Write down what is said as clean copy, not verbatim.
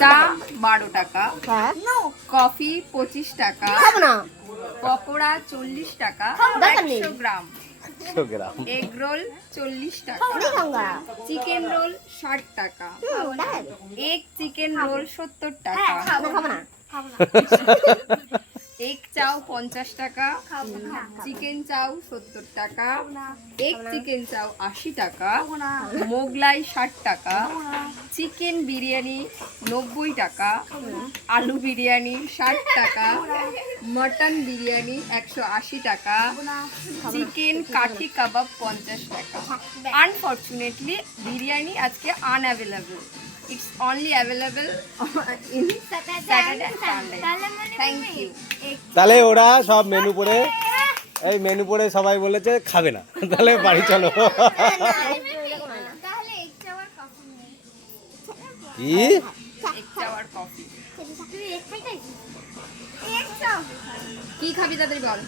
চা 12 টাকা, হ্যাঁ কফি 25 টাকা, খাবো না পকোড়া 40 টাকা দরকার নেই। 100 গ্রাম, 100 গ্রাম। এগ রোল 40 টাকা, আমি খাঙ্গা চিকেন রোল 60 টাকা, দেখ এগ চিকেন রোল 70 টাকা, খাবো না এগ চাও 50 টাকা, চিকেন চাও 70 টাকা, এগ চিকেন চাও 80 টাকা, মোগলাই 60 টাকা, চিকেন বিরিয়ানি 90 টাকা, আলু বিরিয়ানি 60 টাকা, মটন বিরিয়ানি 180 টাকা, চিকেন কাঠি কাবাব 50 টাকা। আনফরচুনেটলি বিরিয়ানি আজকে unavailable. It's only available in Saturday and Sunday. Thank you. তাহলে ওরা সব মেনু পড়ে এই মেনু পড়ে সবাই বলেছে খাবে না, তাহলে বাড়ি চলো। কি Egg chow আর coffee. কি খাবি তাড়াতাড়ি বল।